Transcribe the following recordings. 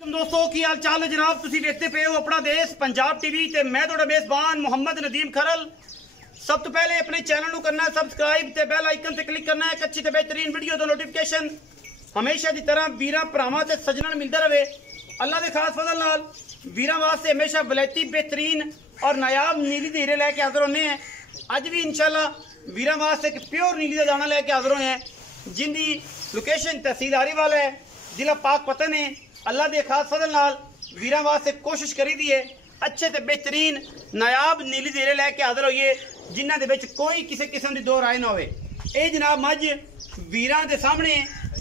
दोस्तों की हाल चाल है जनाब। तुसी देखते पे हो अपना देश पंजाब टीवी ते मैं तुहाडा मेजबान मोहम्मद नदीम खरल। सब तो पहले अपने चैनल को करना है सबसक्राइब ते बेल आइकन ते क्लिक करना है। एक अच्छी ते बेहतरीन वीडियो तो नोटिफिकेशन हमेशा की तरह वीरां भरावां ते सज्जणां मिलता रहे। अल्लाह के खास फजल नाल वीरां वास्ते हमेशा वलैती बेहतरीन और नायाब नीली हीरे लैके हाजिर होने हैं। अज भी इंशाल्लाह वीरां वास्ते एक प्योर नीली का दाना लैके हाजिर होए हैं, जिंदी लोकेशन तहसील हारीवाल है, जिला पाकपतन है। अल्लाह के खास फजल नाल वीरां वास्ते कोशिश करी दी है अच्छे ते बेहतरीन नायाब नीली हीरे लैके हाजिर होइए, जिन्हां दे विच कोई किसी किस्म की दो राय ना होवे। ये जनाब मझ वीरां दे सामने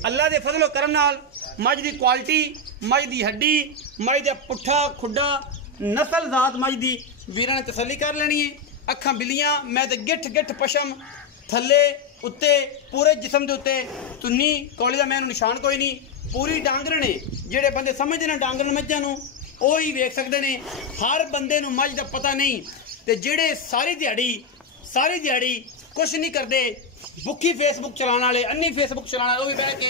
अल्लाह के फजल करम नाल मझ की क्वालिटी, मझ की हड्डी, मझ का पुट्ठा खुड्डा नस्ल जात मझ की वीरां ने तसल्ली कर लेनी है। अखां बिलियां मैं तो गिठ गिठ पशम थले उत्ते पूरे जिसम के उत्ते तुन्नी कौली का मैनू निशान कोई नहीं। पूरी डांगर ने जेडे बंदे समझते हैं डांगर मझां नूं वो ही वेख सकते हैं। हर बंदे नूं मझ का पता नहीं ते जेडे सारी दिहाड़ी कुछ नहीं करते, भुखी फेसबुक चलाने वाले, अन्नी फेसबुक चलाने वाले, वो भी बह के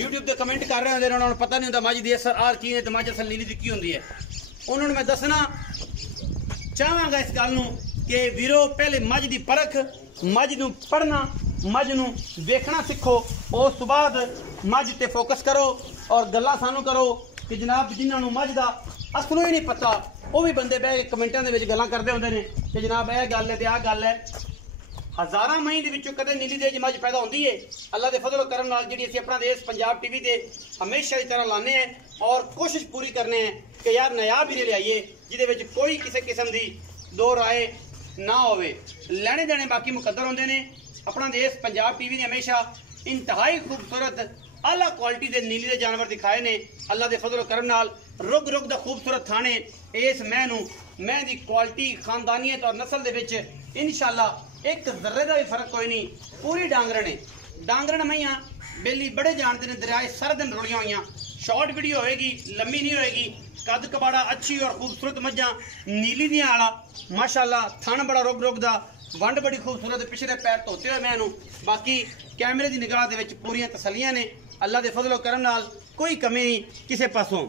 यूट्यूब पर कमेंट कर रहे होंगे, उन्होंने पता नहीं होता मझ की असर आर की है तो मझ असल नीली दिक्की होंगी है। उन्होंने मैं दसना चाहांगा इस गल नूं कि वीरो पहले मझ की परख, मझ नूं पढ़ना, मझ नूं देखना सीखो, उस बाद मझ ते फोकस करो और गल्लां सानू करो कि जनाब जिन्होंने मझ का असलों ही नहीं पता वो भी बंदे बह के कमेंटां दे विच गल्लां करदे होंदे ने कि जनाब यह गल है ते आह गल है। हज़ारां मई दे विचों कदे नीली दे मझ पैदा होंदी है। अल्लाह के फजल करम नाल जिहड़ी असीं अपना देश पंजाब टीवी ते हमेशा की तरह लाने हैं और कोशिश पूरी करने हैं कि यार नायाब हीरे लियाइए जिहदे विच कोई किसी किस्म की दो राय ना होवे। लैने देने बाकी मुकद्दर होंदे ने। अपना देश पंजाब टीवी ने हमेशा इंतहाई खूबसूरत आला क्वालिटी के नीली दे जानवर दिखाए ने। अल्लाह के फजल करम नाल रुग रुग दा खूबसूरत थाने इस मैं दी क्वालिटी खानदानियत और नस्ल दे विच इंशाअल्लाह एक जर्रे का भी फर्क कोई नहीं। पूरी डांगरन मैयां बेली बड़े जानते हैं, दरियाए सारा दिन रुलियां हुई। शॉर्ट वीडियो होएगी, लंबी नहीं होएगी। कद कबाड़ा अच्छी और खूबसूरत मझां नीली दियां आला माशाअल्लाह, थन बड़ा रुग रुग दा, वंड बड़ी खूबसूरत, पिछले पैर धोते हुए मैनू। बाकी कैमरे की निगाह दे विच पूरियां तसलियां ने। अल्लाह के फजल करम नाल कोई कमी नहीं किसी पासों।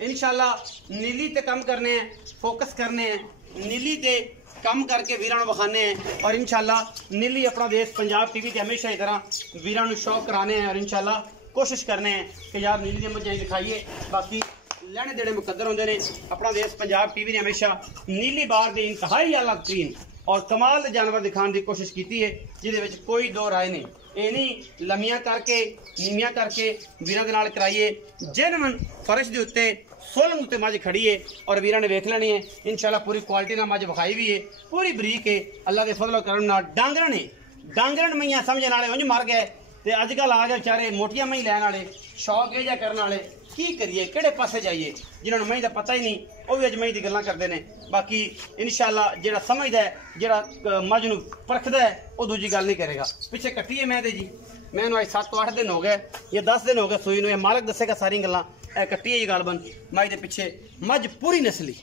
इंशाअल्लाह नीली ते कम करने हैं, फोकस करने हैं, नीली ते कम करके वीरां नूं विखाने हैं और इंशाअल्लाह नीली अपना देश पंजाब टीवी के हमेशा की तरह वीरां नूं शौक कराने हैं और इंशाअल्लाह कोशिश करने हैं कि यार नीली दी मझां दिखाइए। बाकी लैने देने मुकद्दर होंदे ने। अपना देश पंजाब टीवी ने हमेशा नीली बार के इंतहाई आला तरीन और कमाल के जानवर दिखाने की कोशिश की है, जिहदे विच कोई दो राय नहीं। ये नहीं लम्मियां करके नीवियां करके वीरां दे नाल कराइए। जेनवन फर्श दे उत्ते सोलंग उत्ते मझ खड़ी है और वीरां ने वेख लेनी है। इंशाअल्लाह पूरी क्वालिटी नाल मझ विखाई भी है, पूरी बरीक है। अल्लाह के फजल करम नाल डांगरन मैयां समझण वाले उंज मर गए ते अजकल आ गए बेचारे मोटियां मई लैण वाले, शौक एह जिहा करन वाले। की करिए, किहड़े पासे जाइए? जिन्होंने मई का पता ही नहीं वो भी अज मई की गल्लां करते हैं। बाकी इंशाअल्लाह जिहड़ा समझदा है, जिहड़ा मझ नूं परखदा है, वो दूजी गल नहीं करेगा। पिछे कट्टी है मैं जी, मैनू अज 7-8 दिन हो गए या 10 दिन हो गए सूई नूं। मालक दसेगा सारी गल्लां। कट्टी है जी गालबन मझ के पिछे, मझ पूरी नस्ली।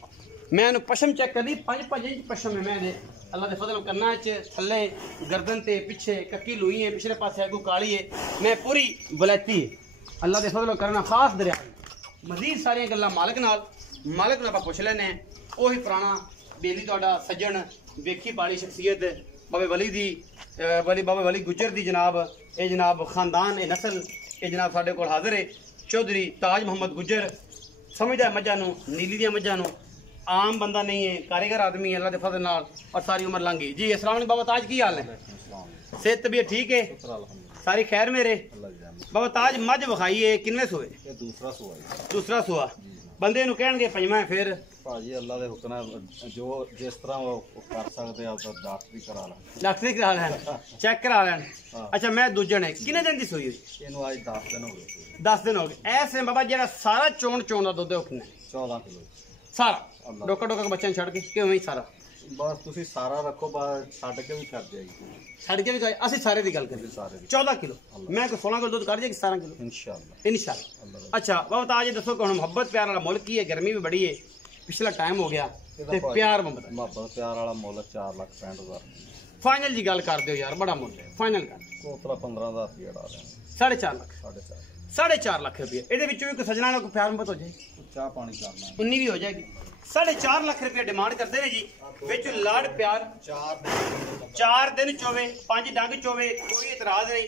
मैनू पशम चेक कर ली, 5-5 इंच पशम है मैं दे। अल्लाह के फजल करना थले गर्दन ते पिछे कक्की लुई है, पिछले पासे अगू काली है, मैं पूरी वलैती है। अल्लाह के फजल करना खास दरिया। मजीद सारिया गल्लां मालक नाल आप पुछ लेने। वही पुराना बेली तुहाडा सज्जन वेखी बाली शख्सियत बाबे वली दी बाबे वली गुजर दी जनाब, ये जनाब खानदान, ये नस्ल, ये जनाब साडे कोल हाजिर है चौधरी ताज मोहम्मद गुजर। समझदा मझां नूं, नीली दियां मझां नूं। आम बंदा नहीं है, कारीगर आदमी है अल्लाह के फजल नाल और सारी उम्र लंघ गई जी। अस्सलाम वालेकुम बाबा ताज, की हाल है? सेहत तबीयत ठीक है? सारी खैर मेरे? बाबा ताज मझ विखाई है किन्ने सूए? दूसरा सूआ। बंदे नूं कहणगे पंजवां है फिर भाजी अल्लाह दे हुक्म है, जो जिस तरह वो कर सकते आप डॉक्टरी करा लैन चेक करा लैन। अच्छा मैं दूजन है किन्ने दिन की सूई हुई? इनू आज 10 दिन हो गए। 10 दिन हो गए। ऐसे बाबा जेड़ा सारा चोण का दुध है किन्ना? 14 किलो सारा डोका बच्चे छड़ के क्यों ही सारा? बस तुसी सारा रखो, बस छड़ के भी कर जाएगी। छड़ के भी असि सारे की गल करें। 14 किलो मैं को 16 किलो दूध कर जाएगी, 17 किलो इंशाअल्लाह। अच्छा बाबा ताज दसो कि मुहब्बत प्यार वाला मुल्क ही है, गर्मी भी बड़ी है, पिछला टाइम हो गया ते प्यार मुहब्बत प्यार वाला मुल्ल 4,65,000 फाइनल जी गल कर दो यार, बड़ा मुल्ल है फाइनल कर। कोतरा 15,000 रुपया डाल 4.5 लाख। 4.5 ਲੱਖ ਰੁਪਏ। ਇਹਦੇ ਵਿੱਚੋਂ ਵੀ ਕੋਈ ਸਜਣਾ ਨਾਲ ਕੋਈ ਪਿਆਰ ਮੁਹੱਬਤ ਹੋ ਜਾਏ, ਚਾਹ ਪਾਣੀ ਕਰਨਾ 19 ਵੀ ਹੋ ਜਾਏਗੀ। 4.5 ਲੱਖ ਰੁਪਏ ਡਿਮਾਂਡ ਕਰਦੇ ਨੇ ਜੀ। ਵਿੱਚ ਲਾੜ ਪਿਆਰ 4 ਦਿਨ ਚੋਵੇ, 5 ਡੰਗ ਚੋਵੇ, ਕੋਈ ਇਤਰਾਜ਼ ਨਹੀਂ।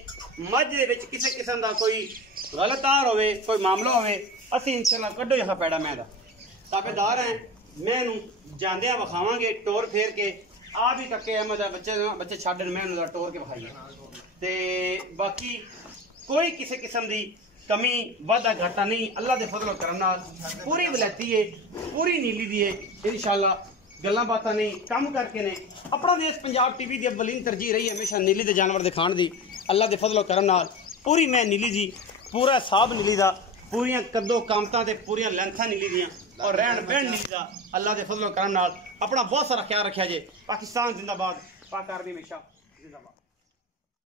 ਮੱਝ ਦੇ ਵਿੱਚ ਕਿਸੇ ਕਿਸਮ ਦਾ ਕੋਈ ਗਲਤਾਰ ਹੋਵੇ, ਕੋਈ ਮਾਮਲਾ ਹੋਵੇ, ਅਸੀਂ ਇਨਸ਼ਾਅੱਲਾ ਕੱਢੋ ਜਹਾ ਪੈੜਾ ਮੈਂ ਦਾ ਤਾਬੇਦਾਰ ਹੈ। ਮੈਂ ਨੂੰ ਜਾਂਦਿਆਂ ਵਿਖਾਵਾਂਗੇ ਟੋਰ ਫੇਰ ਕੇ। ਆ ਵੀ ਕੱਕੇ ਅਹਿਮਦ ਹੈ ਬੱਚੇ ਛੱਡਣ ਮੈਂ ਉਹਨੂੰ ਟੋਰ ਕੇ ਵਿਖਾਈਏ। ਤੇ ਬਾਕੀ ਕੋਈ ਕਿਸੇ ਕਿਸਮ ਦੀ कमी वादा घाटा नहीं, अल्लाह के फजल करम नाल पूरी वलैती है, पूरी नीली दी है इंशाअल्लाह। गल्लां बातां नहीं काम करके ने अपना देश पंजाब टीवी दी अव्वलीन तरजीह रही है हमेशा नीली दे जानवर दिखाण दी। अल्लाह के फजल करम नाल पूरी मैं नीली दी, पूरा हिसाब नीली दा, पूरियां कद्दो कामतां ते पूरियां लेंथां नीली दियां और रहन बहन नीली दा। अल्लाह के फजल करम नाल अपना बहुत सारा ख्याल रखिया जे। पाकिस्तान जिंदाबाद, पाक आर्मी हमेशा जिंदाबाद।